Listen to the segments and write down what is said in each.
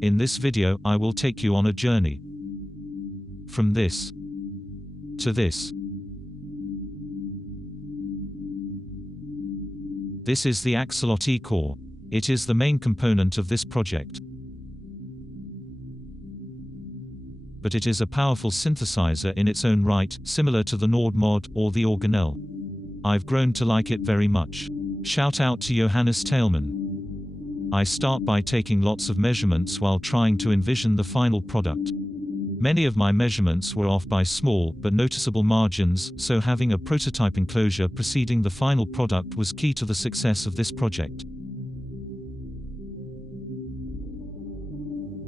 In this video, I will take you on a journey from this to this. This is the Axoloti core. It is the main component of this project. But it is a powerful synthesizer in its own right, similar to the Nord mod or the organelle. I've grown to like it very much. Shout out to Johannes Tailman. I start by taking lots of measurements while trying to envision the final product. Many of my measurements were off by small but noticeable margins, so having a prototype enclosure preceding the final product was key to the success of this project.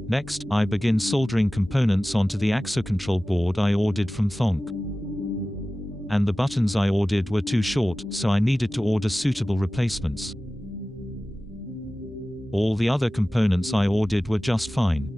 Next, I begin soldering components onto the Axocontrol board I ordered from Thonk. And the buttons I ordered were too short, so I needed to order suitable replacements. All the other components I ordered were just fine.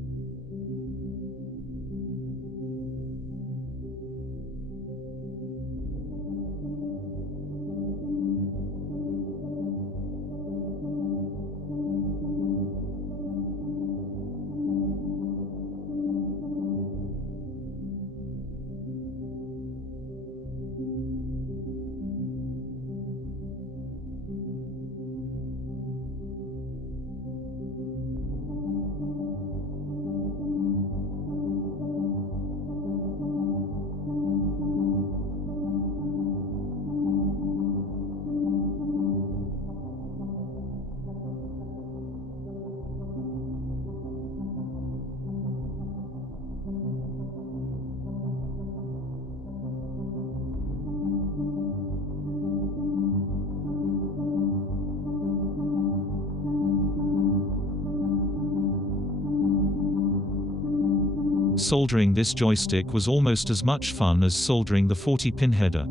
Soldering this joystick was almost as much fun as soldering the 40-pin header.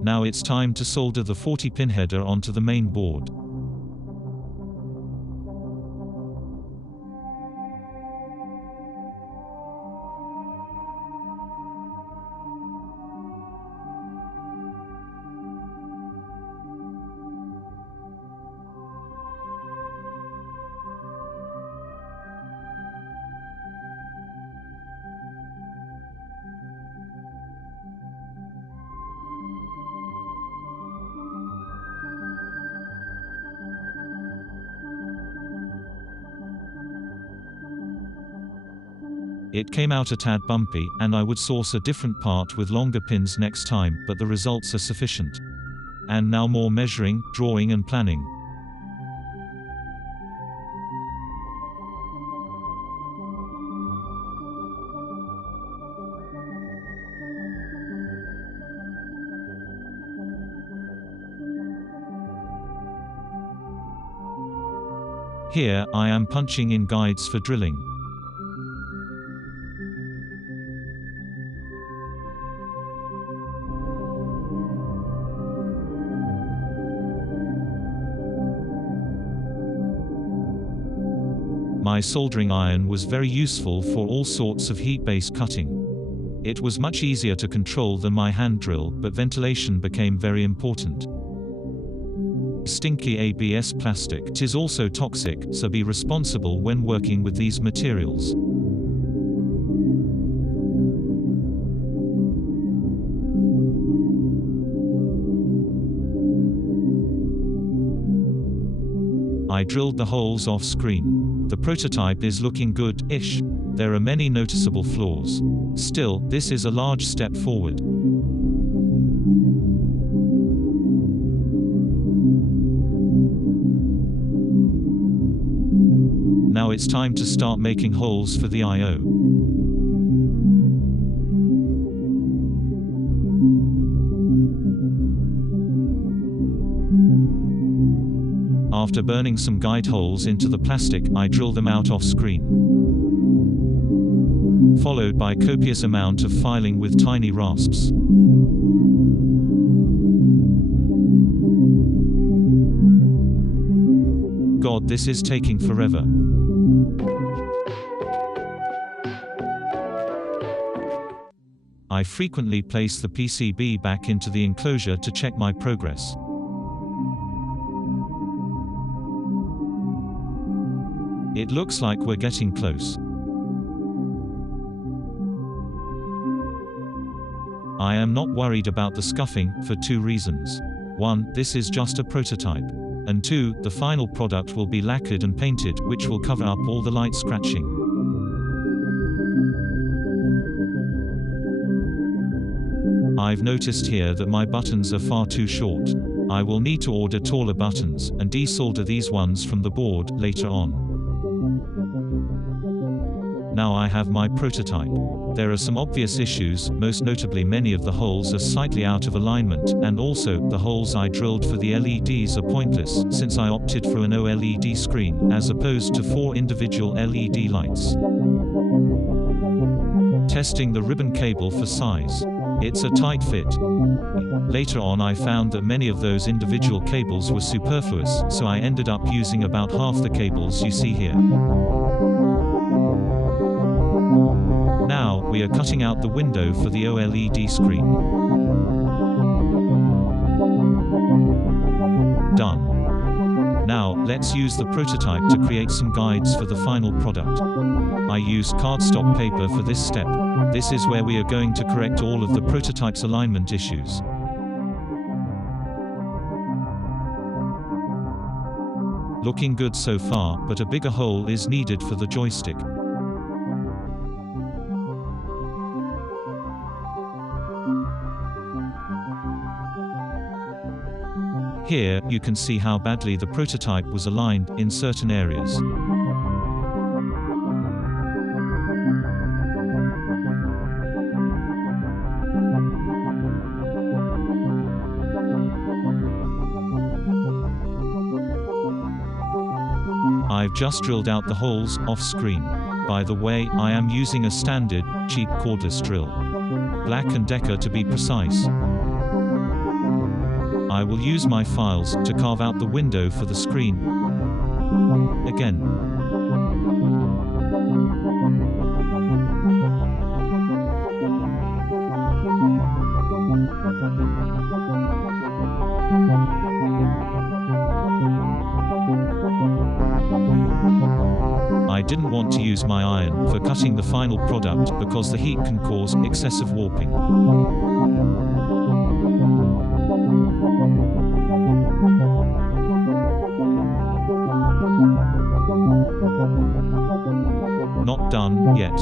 Now it's time to solder the 40-pin header onto the main board. It came out a tad bumpy, and I would source a different part with longer pins next time, but the results are sufficient. And now more measuring, drawing and planning. Here, I am punching in guides for drilling. My soldering iron was very useful for all sorts of heat-based cutting. It was much easier to control than my hand drill, but ventilation became very important. Stinky ABS plastic. It is also toxic, so be responsible when working with these materials. I drilled the holes off screen. The prototype is looking good-ish. There are many noticeable flaws. Still, this is a large step forward. Now it's time to start making holes for the I/O. After burning some guide holes into the plastic, I drill them out off screen. Followed by copious amount of filing with tiny rasps. God, this is taking forever. I frequently place the PCB back into the enclosure to check my progress. It looks like we're getting close. I am not worried about the scuffing, for two reasons. 1, this is just a prototype. And 2, the final product will be lacquered and painted, which will cover up all the light scratching. I've noticed here that my buttons are far too short. I will need to order taller buttons, and desolder these ones from the board, later on. Now I have my prototype. There are some obvious issues, most notably many of the holes are slightly out of alignment, and also, the holes I drilled for the LEDs are pointless, since I opted for an OLED screen, as opposed to 4 individual LED lights. Testing the ribbon cable for size. It's a tight fit. Later on I found that many of those individual cables were superfluous, so I ended up using about half the cables you see here. Now, we are cutting out the window for the OLED screen. Done. Now, let's use the prototype to create some guides for the final product. I used cardstock paper for this step. This is where we are going to correct all of the prototype's alignment issues. Looking good so far, but a bigger hole is needed for the joystick. Here, you can see how badly the prototype was aligned, in certain areas. I've just drilled out the holes, off-screen. By the way, I am using a standard, cheap cordless drill. Black & Decker to be precise. I will use my files to carve out the window for the screen. Again. I didn't want to use my iron for cutting the final product because the heat can cause excessive warping. Not done yet.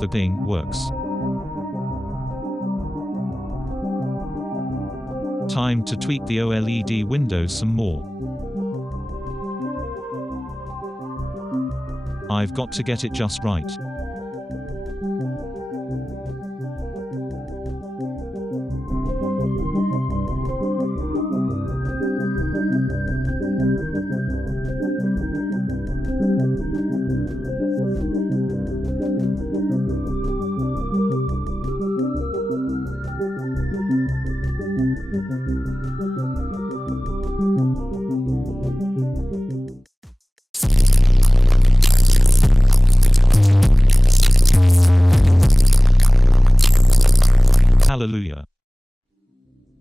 The thing works. Time to tweak the OLED window some more. I've got to get it just right. Hallelujah.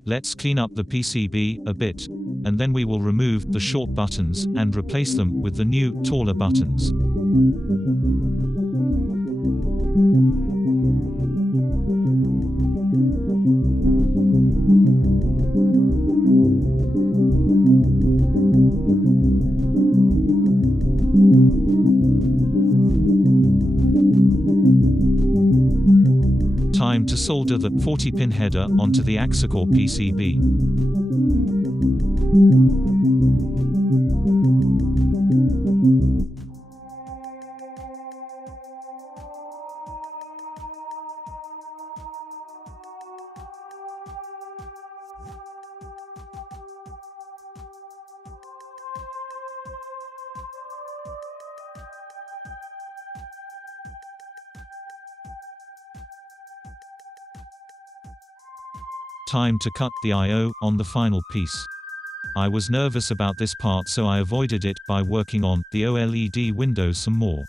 Let's clean up the PCB a bit, and then we will remove the short buttons and replace them with the new, taller buttons. Time to solder the 40-pin header onto the Axocontrol PCB. Time to cut the I/O on the final piece. I was nervous about this part, so I avoided it by working on the OLED window some more.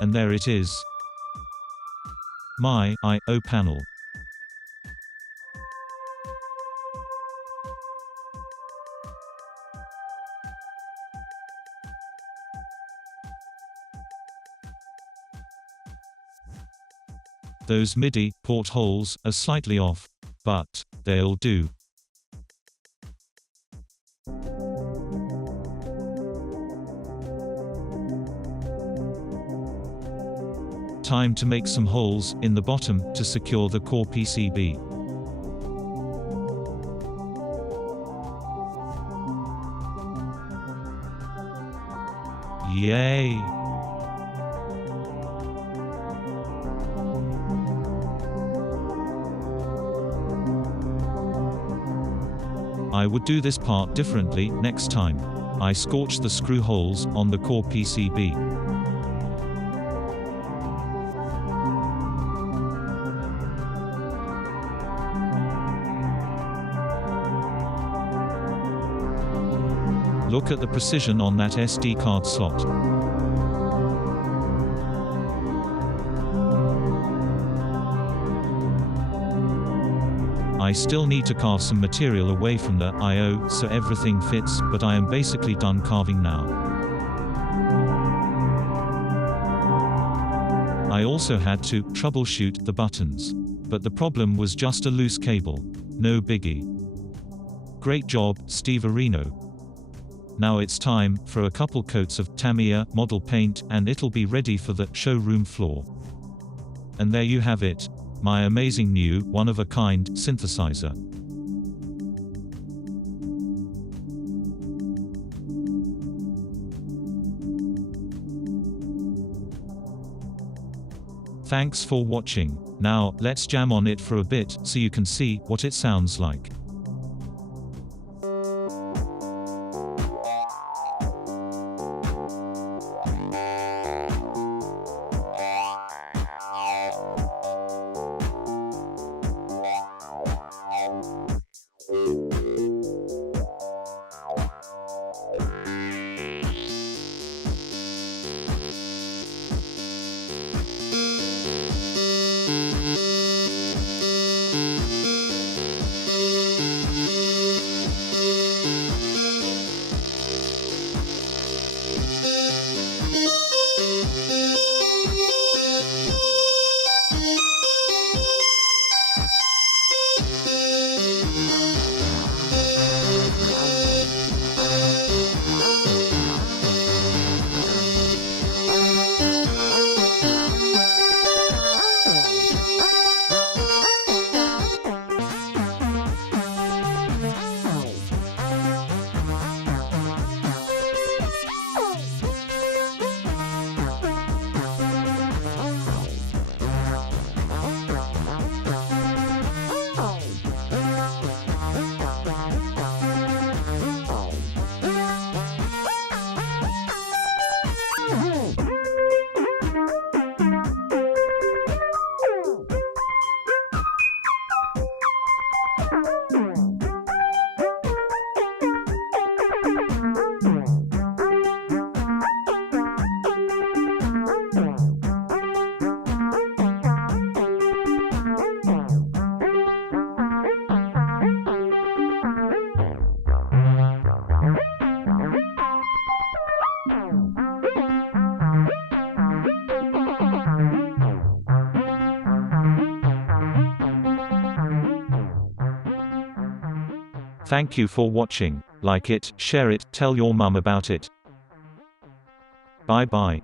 And there it is. My I/O panel. Those MIDI port holes are slightly off, but they'll do. Time to make some holes in the bottom to secure the core PCB. Yay! I would do this part differently next time. I scorched the screw holes on the core PCB. Look at the precision on that SD card slot. I still need to carve some material away from the I/O so everything fits, but I am basically done carving now. I also had to troubleshoot the buttons. But the problem was just a loose cable. No biggie. Great job, Steve Areno. Now it's time for a couple coats of Tamiya model paint and it'll be ready for the showroom floor. And there you have it. My amazing new, one-of-a-kind synthesizer. Thanks for watching. Now, let's jam on it for a bit, so you can see what it sounds like. Thank you for watching. Like it, share it, tell your mum about it. Bye bye.